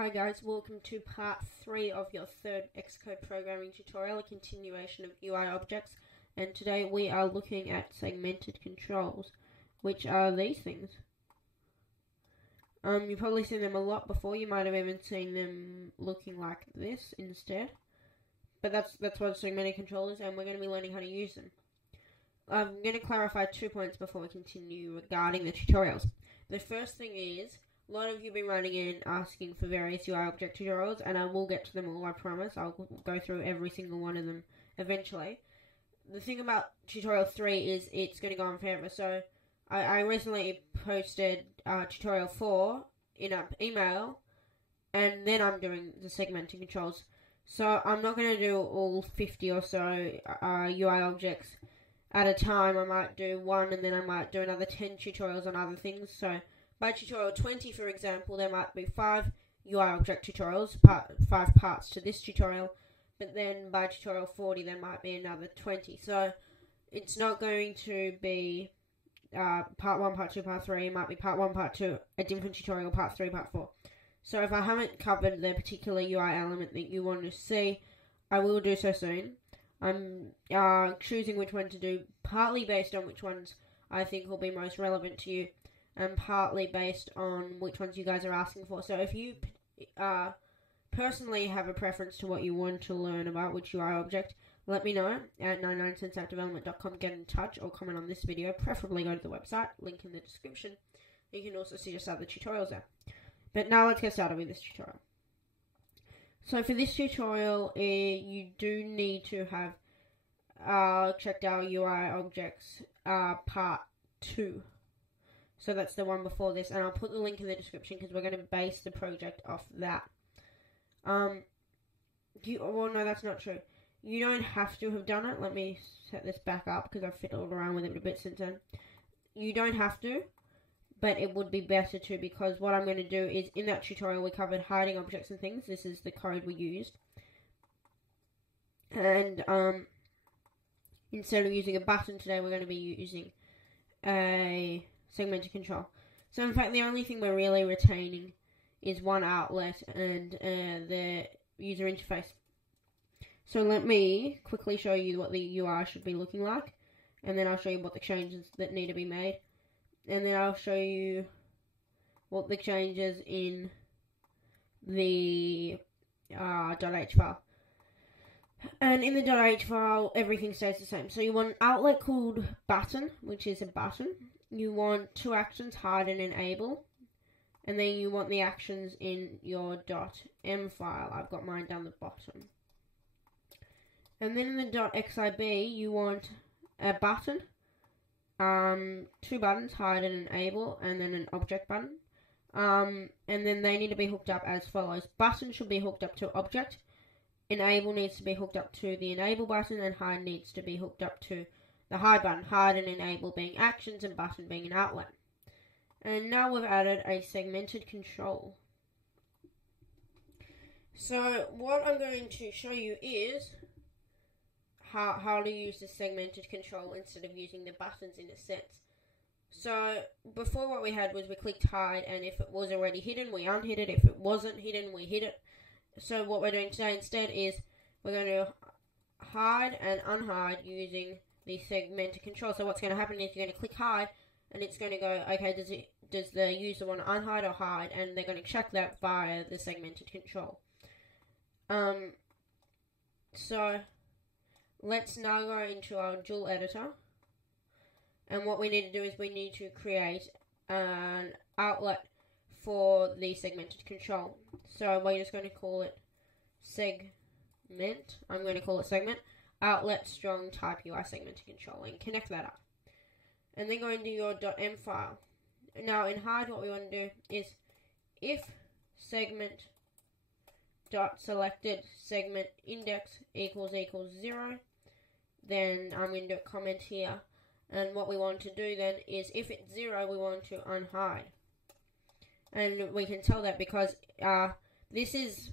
Hi guys, welcome to part 3 of your third XCode programming tutorial, a continuation of UI objects, and today we are looking at segmented controls, which are these things. You've probably seen them a lot before. You might have even seen them looking like this instead, but that's what a segmented control is, and we're going to be learning how to use them. I'm going to clarify 2 points before we continue regarding the tutorials. The first thing is, a lot of you have been writing in asking for various UI object tutorials, and I will get to them all, I promise. I'll go through every single one of them eventually. The thing about tutorial 3 is it's going to go on forever. So I recently posted tutorial 4 in an email, and then I'm doing the segmenting controls. So I'm not going to do all 50 or so UI objects at a time. I might do one, and then I might do another 10 tutorials on other things. So by tutorial 20, for example, there might be 5 UI object tutorials, 5 parts to this tutorial, but then by tutorial 40 there might be another 20. So it's not going to be part 1, part 2, part 3. It might be part 1, part 2, a different tutorial, part 3, part 4. So if I haven't covered the particular UI element that you want to see, I will do so soon. I'm choosing which one to do, partly based on which ones I think will be most relevant to you, and partly based on which ones you guys are asking for. So if you personally have a preference to what you want to learn about, which UI object, let me know at 99centsappdevelopment.com. Get in touch or comment on this video. Preferably go to the website, link in the description. You can also see just other tutorials there. But now let's get started with this tutorial. So for this tutorial, you do need to have checked out UI objects part 2. So that's the one before this, and I'll put the link in the description because we're going to base the project off that. Well, no, that's not true. You don't have to have done it. Let me set this back up because I've fiddled around with it a bit since then. You don't have to, but it would be better to, because what I'm going to do is, in that tutorial we covered hiding objects and things. This is the code we used. And instead of using a button today, we're going to be using a segmented control. So in fact the only thing we're really retaining is one outlet and the user interface. So let me quickly show you what the UI should be looking like, and then I'll show you what the changes that need to be made, and then I'll show you what the changes in the .h file. And in the .h file everything stays the same. So you want an outlet called button, which is a button. You want 2 actions, hide and enable, and then you want the actions in your .m file. I've got mine down the bottom. And then in the .xib you want a button, 2 buttons, hide and enable, and then an object button. And then they need to be hooked up as follows. Button should be hooked up to object, enable needs to be hooked up to the enable button, and hide needs to be hooked up to the hide button, hide and enable being actions and button being an outlet. And now we've added a segmented control. So what I'm going to show you is how to use the segmented control instead of using the buttons in a sense. So before what we had was we clicked hide, and if it was already hidden we unhid it, if it wasn't hidden we hid it. So what we're doing today instead is we're going to hide and unhide using the segmented control. So what's going to happen is you're going to click hide, and it's going to go, okay, does the user want to unhide or hide? And they're going to check that via the segmented control. So let's now go into our dual editor, and what we need to do is we need to create an outlet for the segmented control. So we're just going to call it segment. I'm going to call it segment. Outlet strong type UI segmented control, and connect that up. And then go into your .m file. Now in hide what we want to do is if segment dot selected segment index equals 0, then I'm going to do a comment here, and what we want to do then is if it's 0 we want to unhide. And we can tell that because this is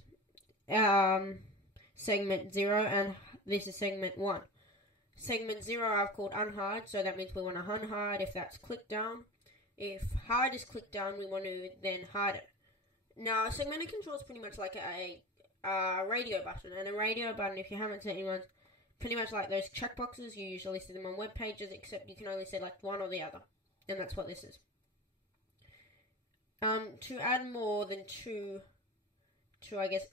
segment 0 and this is segment 1. Segment 0 I've called unhide, so that means we want to unhide if that's clicked down. If hide is clicked down, we want to then hide it. Now, a segmented control is pretty much like a radio button, and a radio button, if you haven't seen one, pretty much like those checkboxes. You usually see them on web pages, except you can only select one or the other, and that's what this is. To add more than two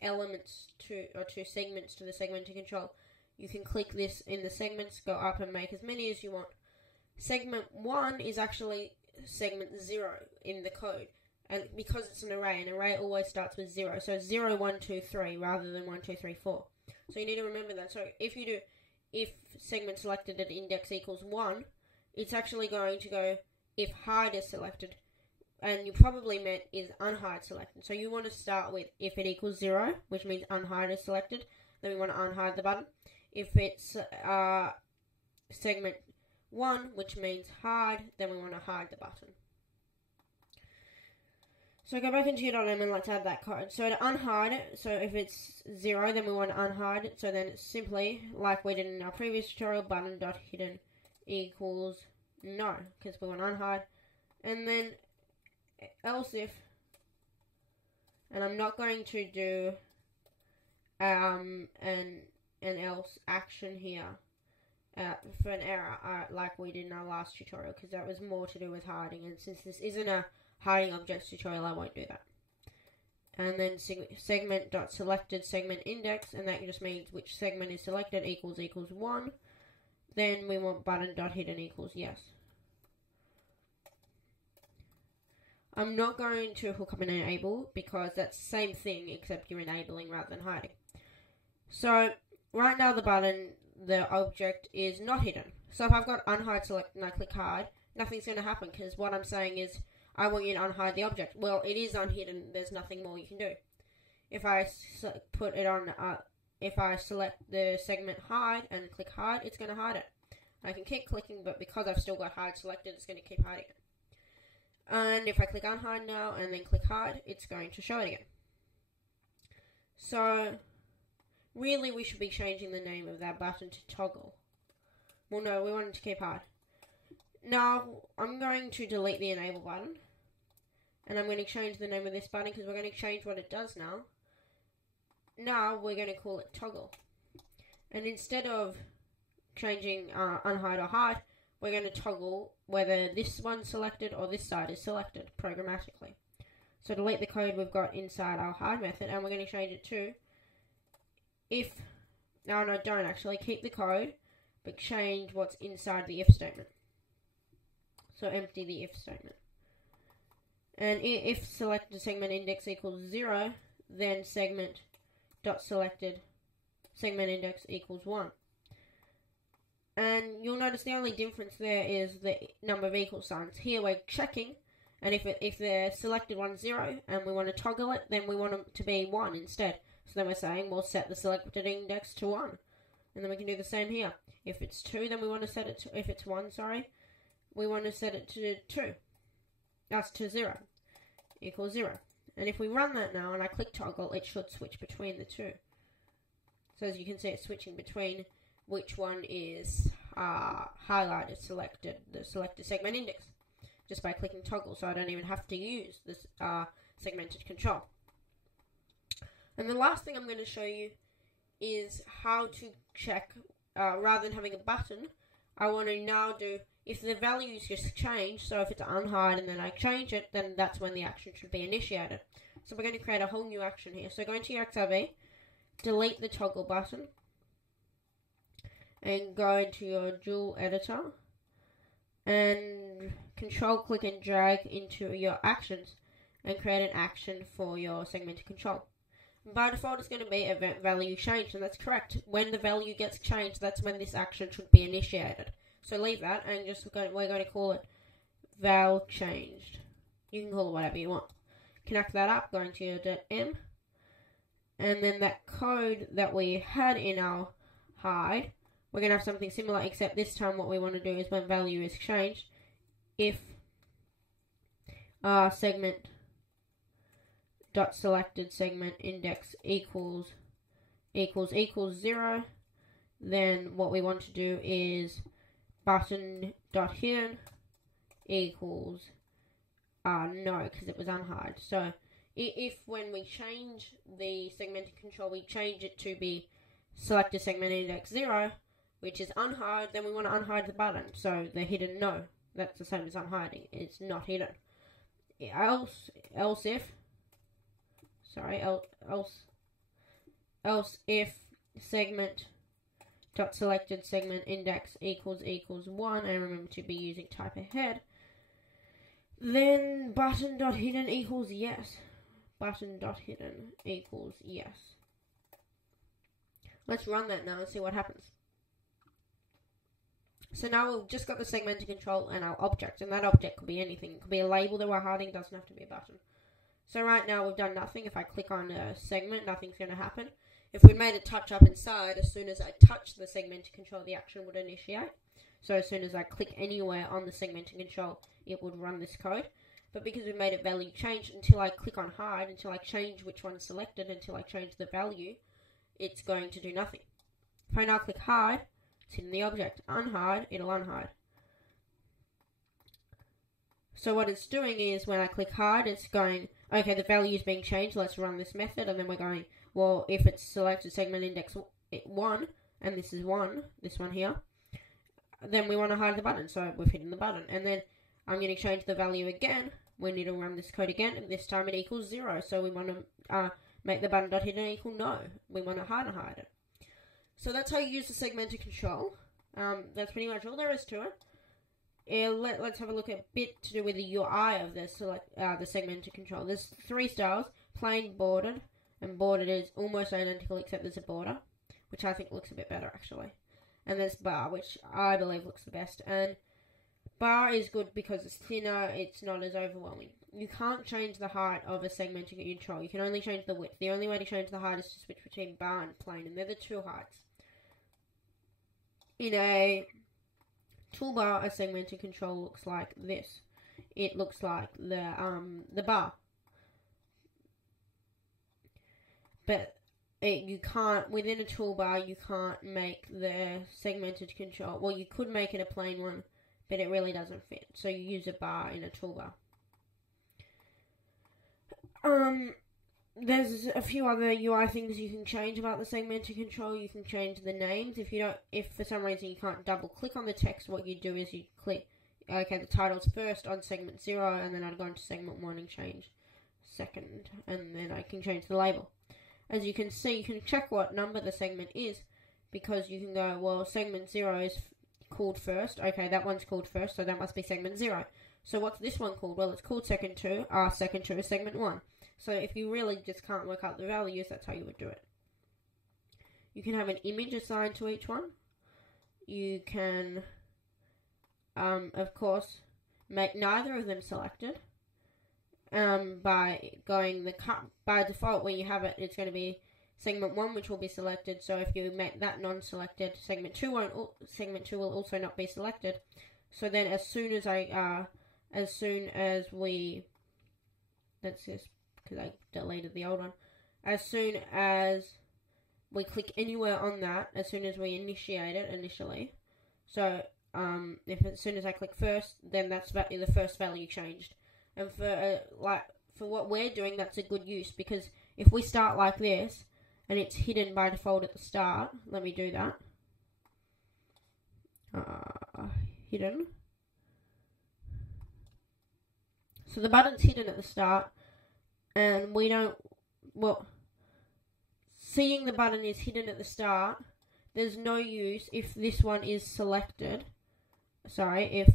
elements or two segments to the segmented control, you can click this in the segments, go up and make as many as you want. Segment 1 is actually segment 0 in the code, and because it's an array always starts with 0, so 0, 1, 2, 3 rather than 1, 2, 3, 4. So you need to remember that. So if segment selected at index equals 1, it's actually going to go if hide is selected, and you probably meant is unhide selected. So you want to start with if it equals 0, which means unhide is selected, then we want to unhide the button. If it's segment 1, which means hide, then we want to hide the button. So go back into your .m and let's add that code. So to unhide it, so if it's 0, then we want to unhide it. So then it's simply, like we did in our previous tutorial, button.hidden equals no, because we want to unhide. And then else if, and I'm not going to do an else action here for an error like we did in our last tutorial, because that was more to do with hiding, and since this isn't a hiding objects tutorial, I won't do that. And then segment.selected segment index, and that just means which segment is selected, equals 1. Then we want button.hidden equals yes. I'm not going to hook up an enable because that's the same thing except you're enabling rather than hiding. So right now the object is not hidden. So if I've got unhide selected and I click hide, nothing's going to happen because what I'm saying is I want you to unhide the object. Well, it is unhidden. There's nothing more you can do. If I put it on, if I select the segment hide and click hide, it's going to hide it. I can keep clicking, but because I've still got hide selected, it's going to keep hiding it. And if I click unhide now and then click hide, it's going to show it again. So really, we should be changing the name of that button to toggle. Well, no, we want it to keep hide. Now, I'm going to delete the enable button. And I'm going to change the name of this button because we're going to change what it does now. Now, we're going to call it toggle. And instead of changing unhide or hide, we're going to toggle whether this one's selected or this side is selected programmatically. So delete the code we've got inside our hide method, and we're going to change it to no, don't actually. Keep the code, but change what's inside the if statement. So empty the if statement. And if selected segment index equals 0, then segment.selected segment index equals 1. And you'll notice the only difference there is the number of equal signs. Here we're checking, and if the selected one's 0 and we want to toggle it, then we want it to be 1 instead. So then we're saying we'll set the selected index to 1. And then we can do the same here. If it's 2, then we want to set it to, if it's 1, sorry, we want to set it to 2. That's to 0. Equals 0. And if we run that now and I click toggle, it should switch between the two. So as you can see, it's switching between which one is highlighted, selected, the selected segment index, just by clicking toggle, so I don't even have to use this segmented control. And the last thing I'm going to show you is how to check, rather than having a button, I want to now do, if the values just change, so if it's unhide and then I change it, then that's when the action should be initiated. So we're going to create a whole new action here. So go into your XRV, delete the toggle button, and go into your dual editor, and control click and drag into your actions, and create an action for your segmented control. By default, it's going to be event value change, and that's correct. When the value gets changed, that's when this action should be initiated. So leave that, and we're going to call it val changed. You can call it whatever you want. Connect that up, go into your .m, and then that code that we had in our hide, we're going to have something similar, except this time what we want to do is when value is changed, if segment dot selected segment index equals 0, then what we want to do is button dot hidden equals no, because it was unhide. So if when we change the segmented control, we change it to be select a segment index 0, which is unhide, then we want to unhide the button. So the hidden no, that's the same as unhiding. It's not hidden. Else if segment dot selected segment index equals 1, and remember to be using type ahead, then button dot hidden equals yes. Button dot hidden equals yes. Let's run that now and see what happens. So now we've just got the segmented control and our object, and that object could be anything. It could be a label that we're hiding, doesn't have to be a button. So right now we've done nothing. If I click on a segment, nothing's going to happen. If we made a touch up inside, as soon as I touch the segmented control, the action would initiate. So as soon as I click anywhere on the segmented control, it would run this code. But because we made it value change, until I click on hide, until I change which one's selected, until I change the value, it's going to do nothing. If I now click hide, it's hidden the object. Unhide, it'll unhide. So what it's doing is when I click hide, it's going, okay, the value is being changed, let's run this method, and then we're going, well, if it's selected segment index 1, and this is 1, this one here, then we want to hide the button, so we've hidden the button. And then I'm going to change the value again. We need to run this code again, and this time it equals 0, so we want to make the button.hidden equal no. We want to hide it. So that's how you use the segmented control. That's pretty much all there is to it. Let's have a look at a bit to do with the UI of the segmented control. There's 3 styles: plain, bordered, and bordered is almost identical except there's a border, which I think looks a bit better actually. And there's bar, which I believe looks the best. And bar is good because it's thinner, it's not as overwhelming. You can't change the height of a segmented control. You can only change the width. The only way to change the height is to switch between bar and plain, and they're the 2 heights. In a toolbar, a segmented control looks like this. It looks like the bar. But you can't, within a toolbar, you can't make the segmented control. Well, you could make it a plain one, but it really doesn't fit. So you use a bar in a toolbar. There's a few other UI things you can change about the segmented control. You can change the names. If for some reason you can't double click on the text, what you do is you click, okay, the title's first on segment 0, and then I'd go into segment 1 and change second, and then I can change the label. As you can see, you can check what number the segment is, because you can go, well, segment 0 is called first. Okay, that one's called first, so that must be segment 0. So what's this one called? Well, it's called second 2. Second 2 is segment 1. So if you really just can't work out the values, that's how you would do it. You can have an image assigned to each one. You can, of course, make neither of them selected. By going by default, when you have it, it's going to be segment 1, which will be selected. So if you make that non-selected, segment 2 will also not be selected. So then, as soon as we, that's just because I deleted the old one. As soon as we click anywhere on that, as soon as we initiate it initially. So as soon as I click first, then that's the first value changed. And for what we're doing, that's a good use, because if we start like this and it's hidden by default at the start, let me do that. Hidden. So the button's hidden at the start, and we don't, well, seeing the button is hidden at the start, there's no use if this one is selected. Sorry,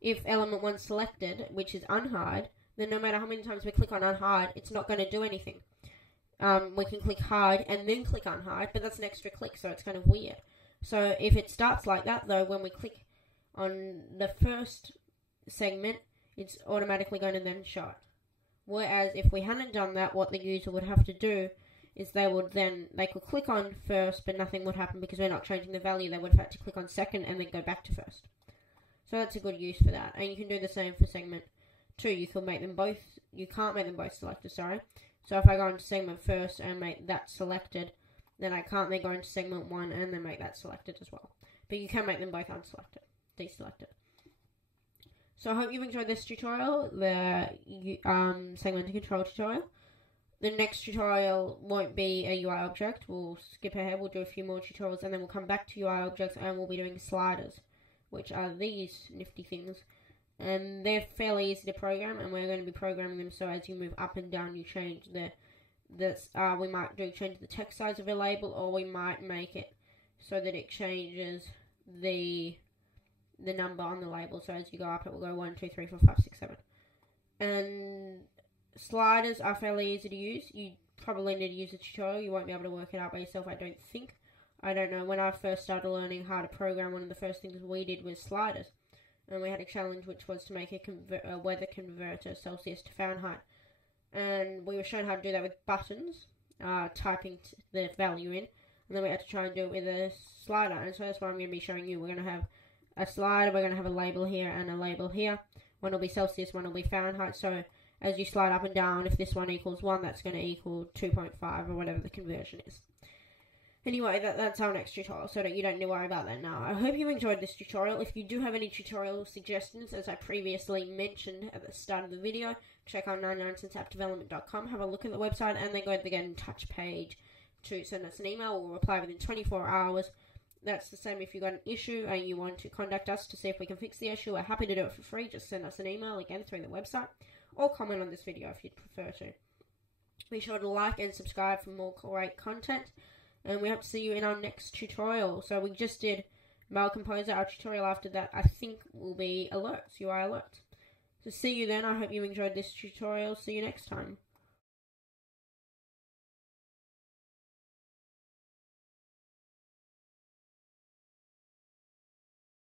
if element 1's selected, which is unhide, then no matter how many times we click on unhide, it's not going to do anything. We can click hide and then click unhide, but that's an extra click, so it's kind of weird. So if it starts like that, though, when we click on the first segment, it's automatically going to then show it. Whereas if we hadn't done that, what the user would have to do is they could click on first, but nothing would happen because we're not changing the value. They would have had to click on second and then go back to first. So that's a good use for that. And you can do the same for segment 2. You can't make them both selected, sorry. So if I go into segment first and make that selected, then I can't then go into segment 1 and then make that selected as well. But you can make them both unselected, deselected. So I hope you've enjoyed this tutorial, the segmented control tutorial. The next tutorial won't be a UI object. We'll skip ahead, we'll do a few more tutorials, and then we'll come back to UI objects, and we'll be doing sliders, which are these nifty things. And they're fairly easy to program, and we're going to be programming them so as you move up and down, you change we might change the text size of a label, or we might make it so that it changes the number on the label. So as you go up, it will go 1, 2, 3, 4, 5, 6, 7. And sliders are fairly easy to use. You probably need to use a tutorial. You won't be able to work it out by yourself, I don't think. I don't know. When I first started learning how to program, one of the first things we did was sliders. And we had a challenge which was to make a weather converter, Celsius to Fahrenheit. And we were shown how to do that with buttons, typing the value in. And then we had to try and do it with a slider. And so that's what I'm going to be showing you. We're going to have a slider, we're going to have a label here and a label here. One will be Celsius, one will be Fahrenheit. So as you slide up and down, if this one equals 1, that's going to equal 2.5 or whatever the conversion is. Anyway, that's our next tutorial, so you don't need to worry about that now. I hope you enjoyed this tutorial. If you do have any tutorial suggestions, as I previously mentioned at the start of the video, check out 99centsappdevelopment.com, have a look at the website, and then go to the Get in Touch page to send us an email. We'll reply within 24 hours. That's the same if you've got an issue and you want to contact us to see if we can fix the issue. We're happy to do it for free. Just send us an email, again, through the website, or comment on this video if you'd prefer to. Be sure to like and subscribe for more great content. And we hope to see you in our next tutorial. So we just did Mail Composer. Our tutorial after that, I think, will be alerts, UI alerts. So see you then. I hope you enjoyed this tutorial. See you next time.